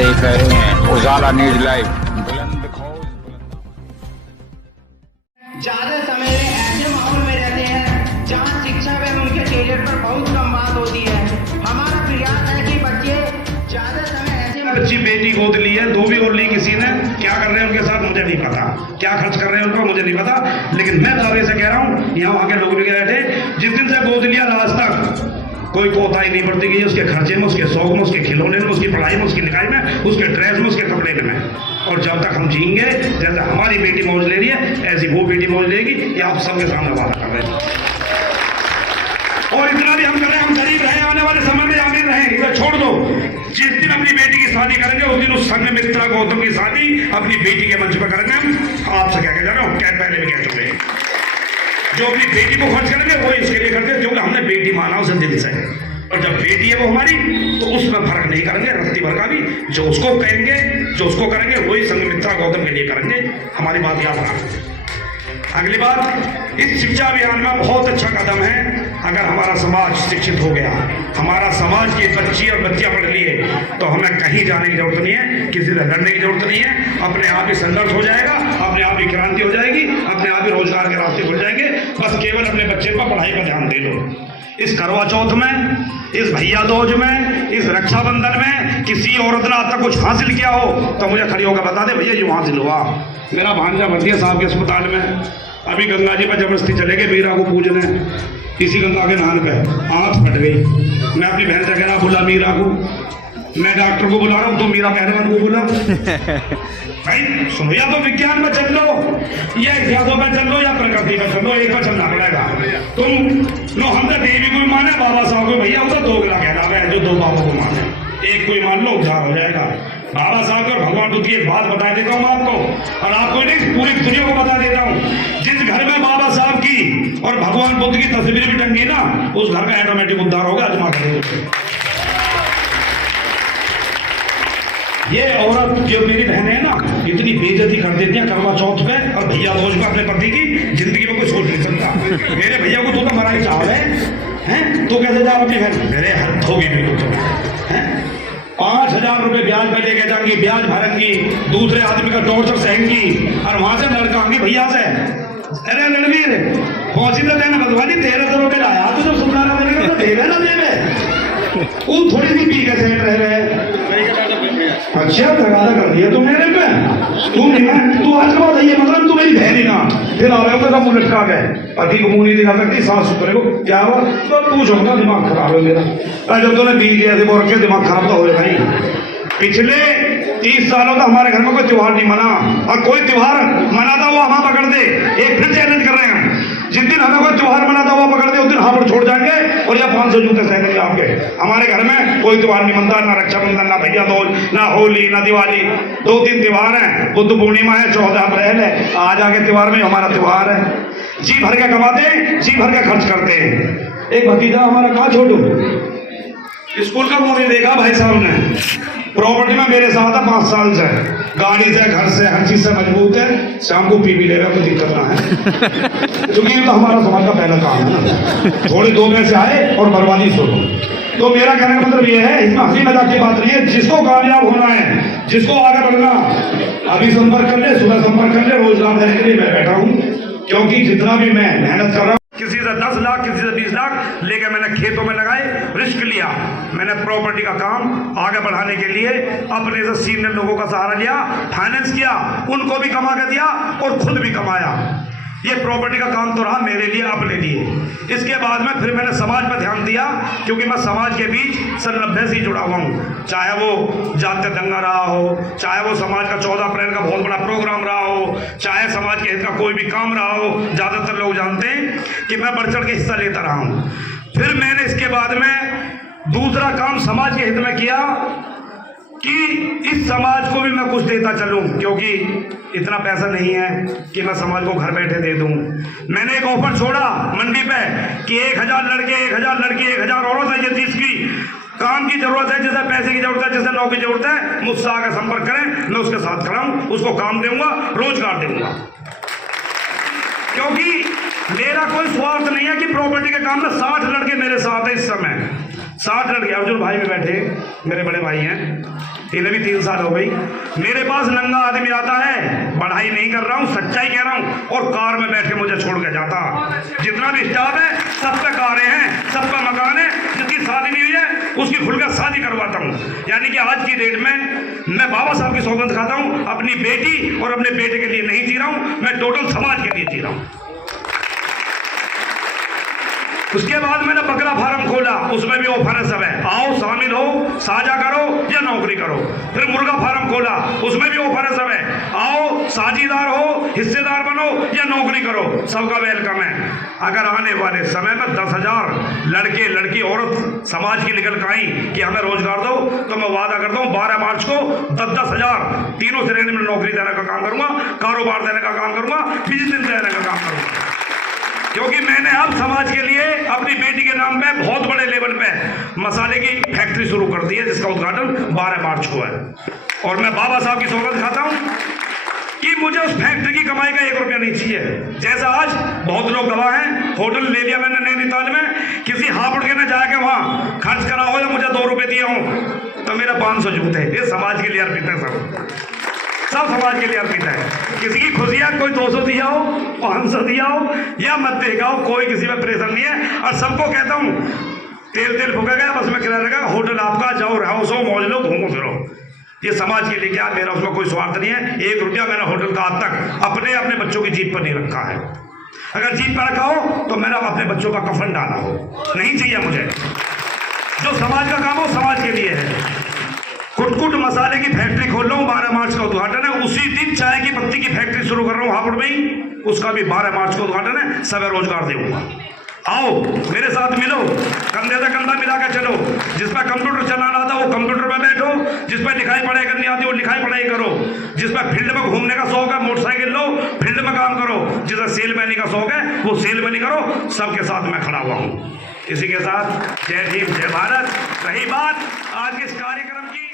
देख रहे हैं उजाला न्यूज लाइव। ज्यादा समय ऐसे माहौल में रहते हैं जहाँ शिक्षा व उनके कैरियर पर बहुत कम बात होती है। हमारा प्रयास है कि बच्चे ज्यादा समय ऐसे बच्ची बेटी गोद ली है, दो भी और ली किसी ने, क्या कर रहे हैं उनके साथ मुझे नहीं पता, क्या खर्च कर रहे हैं उनको मुझे नहीं पता, लेकिन मैं दावे से कह रहा हूँ, यहाँ वहाँ के लोग भी कह रहे थे, जिस दिन से गोद लिया आज तक कोई कोताही नहीं बढ़ती गई उसके खर्चे में, उसके शौक में, उसके खिलौने में, उसकी पढ़ाई में, उसकी लिखाई में, उसके ड्रेस में, उसके कपड़े में। और जब तक हम जिएंगे, जैसे हमारी बेटी मौज ले रही है ऐसी वो बेटी मौज लेगी, ये आप सबके सामने वादा कर रहे हैं। और इतना भी हम करें, हम गरीब रहे, आने वाले समय में अमीर रहे, इसे छोड़ दो। जिस दिन अपनी बेटी की शादी करेंगे उस दिन उस संघमित्रा गौतम की शादी अपनी बेटी के मंच पर करेंगे। हम आपसे कह के जा रहे हो, क्या पहले भी कह चुके हैं, जो अपनी बेटी को खर्च करेंगे वो इसके लिए करते हैं क्योंकि हमने बेटी माना उसे दिल से। और जब बेटी है वो हमारी, तो उसमें फर्क नहीं करेंगे रत्ती भर का भी। जो उसको कहेंगे, जो उसको करेंगे वही संघमित्रा गौतम के लिए करेंगे। हमारी बात याद रखना। अगली बात, इस शिक्षा अभियान में बहुत अच्छा कदम है अगर हमारा समाज शिक्षित हो गया, हमारा समाज की बच्ची और बच्चियां पढ़ लिए, तो हमें कहीं जाने की जरूरत नहीं है, किसी से लड़ने की जरूरत नहीं है। अपने आप ही संघर्ष हो जाएगा, अपने आप ही क्रांति हो जाएगी, अपने आप ही रोजगार के रास्ते खुल जाएंगे। बस केवल अपने बच्चे पर पढ़ाई पर ध्यान दे दो। इस करवा चौथ में, इस भैया दूज में, इस रक्षाबंधन में किसी औरत ने आज तक कुछ हासिल किया हो तो मुझे खड़ी होकर बता दे भैया ये हासिल हुआ। मेरा भांजा भरती है साहब के अस्पताल में, अभी गंगा जी पर जबरदस्ती चले गए मीरा को पूजने, इसी गंगा के नहान पे आंख फट गई। मैं अपनी बहन से कह रहा बुला मीरा को, मैं डॉक्टर को बुला रहा हूँ, तो मीरा पहलवान को बुला। भाई सुनो, या तो विज्ञान में चल लो, या इतिहासों में चल लो, या प्रकृति में चल लो, एक पर चलना पड़ेगा। तुम नो हमने देवी को माने, बाबा साहब को भैया उधर दो गिला कहना है, जो दो बाबों को माने, एक कोई मान लो उद्धार हो जाएगा। बाबा साहब और भगवान बुद्ध की एक बात बता देता हूँ आपको, और आपको नहीं पूरी दुनिया को बता देता हूँ, जिस घर में बाबा साहब की और भगवान बुद्ध की तस्वीर भी टंगी ना, उस घर में ऑटोमेटिक उद्धार होगा। अजमा करेंगे। ये औरत जो मेरी बहनें हैं ना, इतनी बेइज्जती कर देती हैं करवा चौथ पे और भैया दूज पे अपने पति की, जिंदगी में कोई सोच नहीं सकता। मेरे भैया को तो मरा ही चाह हैं, तो कैसे जा अपनी बहन, मेरे हद होगी भी तो हैं। 5,000 रुपए ब्याज पे लेके जाएंगी, ब्याज भरेंगी, दूसरे आदमी का टॉर्चर सहेंगी, और वहां से लड़काएंगी भैया से, अरे रणवीर पहुंची तो देना बदवानी 1300 रुपए लाया, तो जब सुना रहा मैंने तो देवे ना देवे, वो थोड़ी सी पी के सेठ रह रहे। अच्छा तगादा कर दिया तू मेरे पे, तू आज के बाद ये मतलब तू मेरी बहन ही ना, फिर आ रहे हो सब मुंह लटका गए, पति को मुंह नहीं दिखा सकती, सास सुथरे को क्या हुआ, तो तू छोटा दिमाग खराब है मेरा। जब तूने पी लिया थे बोल के दिमाग खराब तो हो गया भाई। पिछले 30 सालों तक हमारे घर में कोई त्योहार नहीं मना, और कोई त्योहार मनाता हुआ हमें पकड़ दे, एक फिर चैलेंज कर रहे हैं, जिस दिन हमें कोई त्योहार मनाता हुआ पकड़ दे उस दिन हम पर छोड़ जाएंगे और या 500 जूते सहेंगे आपके। हमारे घर में कोई त्योहार नहीं मनता, ना रक्षाबंधन, ना भैया दूज, ना होली, ना दिवाली। 2-3 त्योहार हैं, बुद्ध पूर्णिमा है, 14 अप्रैल है, आज आगे त्योहार में हमारा त्योहार है। जी भर के कमाते हैं, जी भर के खर्च करते हैं। एक भतीजा हमारा कहा छोटू, स्कूल का मुंह नहीं देखा भाई साहब ने, प्रॉपर्टी में मेरे साथ है 5 साल से, गाड़ी से, घर से, हर चीज से मजबूत है, शाम को पी भी ले रहा, कोई दिक्कत ना है, क्योंकि ये तो हमारा समाज का पहला काम है ना। थोड़े 2 पैसे आए और बर्बादी शुरू। तो मेरा कहने का मतलब ये है, इसमें हंसी मजाक की बात नहीं है, जिसको कामयाब होना है, जिसको आगे बढ़ना, अभी संपर्क कर ले, सुबह संपर्क कर ले, रोजगार देने के लिए मैं बैठा हूँ, क्योंकि जितना भी मैं मेहनत कर रहा हूँ, किसी से 10 लाख, किसी से 20 लाख लेके मैंने खेतों में लगाए, रिस्क लिया, मैंने प्रॉपर्टी का काम आगे बढ़ाने के लिए अपने से सीनियर लोगों का सहारा लिया, फाइनेंस किया, उनको भी कमा के दिया और खुद भी कमाया। ये प्रॉपर्टी का काम तो रहा मेरे लिए, अपने लिए। इसके बाद में फिर मैंने समाज पर ध्यान दिया, क्योंकि मैं समाज के बीच सन 90 से जुड़ा हुआ हूँ, चाहे वो जातीय दंगा रहा हो, चाहे वो समाज का 14 अप्रैल का बहुत बड़ा प्रोग्राम रहा हो, चाहे समाज के हित का कोई भी काम रहा हो, ज़्यादातर लोग जानते हैं कि मैं बढ़ चढ़ के हिस्सा लेता रहा हूँ। फिर मैंने इसके बाद में दूसरा काम समाज के हित में किया कि इस समाज को भी मैं कुछ देता चलूं, क्योंकि इतना पैसा नहीं है कि मैं समाज को घर बैठे दे दूं। मैंने एक ऑफर छोड़ा मंडी पे कि 1000 लड़के, 1000 लड़की, 1000 औरत है, जिसकी काम की जरूरत है, जिसे पैसे की जरूरत है, जिसे नौकरी की जरूरत है, मुझसे आकर संपर्क करें, मैं उसके साथ खड़ा हूं, उसको काम दूंगा, रोजगार दूंगा। क्योंकि मेरा कोई स्वार्थ नहीं है कि प्रॉपर्टी के काम में 60 लड़के मेरे साथ है इस समय, 60 लड़के। अर्जुन भाई में बैठे मेरे बड़े भाई हैं, इन्हें भी 3 साल हो गई। मेरे पास नंगा आदमी आता है, बढ़ाई नहीं कर रहा हूँ, सच्चाई कह रहा हूँ, और कार में बैठ के मुझे छोड़ के जाता। जितना भी स्टाफ है सब पे कारें हैं, सब पे मकान है, जिसकी शादी नहीं हुई है उसकी खुलकर शादी करवाता हूँ। यानी कि आज की डेट में मैं बाबा साहब की सौगंध खाता हूँ, अपनी बेटी और अपने बेटे के लिए नहीं जी रहा हूँ, मैं टोटल समाज के लिए जी रहा हूँ। उसके बाद मैंने बकरा फार्म खोला, उसमें भी ऑफर है सब है, आओ शामिल हो, साझा करो या नौकरी करो। फिर मुर्गा फार्म खोला, उसमें भी ऑफर है सब है, आओ साझीदार हो, हिस्सेदार बनो या नौकरी करो, सबका वेलकम है। अगर आने वाले समय में 10,000 लड़के लड़की औरत समाज की निकल कर आई कि हमें रोजगार दो, तो मैं वादा करता हूँ 12 मार्च को 10,000 तीनों श्रेणी में नौकरी देने का काम करूंगा, कारोबार देने का काम करूंगा, बिजनेस देने का काम करूंगा। क्योंकि मैंने अब समाज के लिए अपनी बेटी के नाम पे बहुत बड़े लेवल पे मसाले की फैक्ट्री शुरू कर दी है, जिसका उद्घाटन 12 मार्च को है। और मैं बाबा साहब की सौगंध खाता हूं कि मुझे उस फैक्ट्री की कमाई का 1 रुपया नहीं चाहिए। जैसा आज बहुत लोग गवाह हैं, होटल ले लिया मैंने नैनीताल में, किसी हापुड़ के न जाके वहां खर्च करा हो या मुझे 2 रुपए दिए हो तो मेरा 500 जूते, ये समाज के लिए अर्पित है, सब समाज के लिए अर्पित है। किसी की खुशियां कोई 200 दिया हो, 500 दिया हो या मत देगा हो, कोई किसी में प्रेशर नहीं है। और सबको कहता हूं तेल फूकेगा, बस में किराया लगा, होटल आपका, जाओ रहो, सो मौज लो, घूमो फिरो। ये समाज के लिए क्या, मेरा उसमें कोई स्वार्थ नहीं है। 1 रुपया मैंने होटल का आज तक अपने बच्चों की जीप पर नहीं रखा है। अगर जीप पर रखा हो तो मैंने अपने बच्चों का कफन डाला हो, नहीं चाहिए मुझे। जो समाज का काम हो समाज के लिए है। कुटकुट मसाले की फैक्ट्री खोल रहा हूँ, 12 मार्च का उद्घाटन है। उसी दिन चाय की पत्ती की फैक्ट्री शुरू कर रहा हूँ हापुड़ में ही, उसका भी 12 मार्च को उद्घाटन है। सब रोजगार दूंगा, आओ मेरे साथ मिलो, कंधे से कंधा मिला के चलो। जिसमें कंप्यूटर चलाना आता वो कंप्यूटर में बैठो, जिसमें लिखाई पढ़ाई करनी आती वो लिखाई पढ़ाई करो, जिसमें फील्ड में घूमने का शौक है मोटरसाइकिल लो, फील्ड में काम करो, जिसमें सेलमैनी का शौक है वो सेलमैनी करो। सबके साथ मैं खड़ा हुआ हूँ। इसी के साथ जय भीम जय भारत। रही बात आज के इस कार्यक्रम की,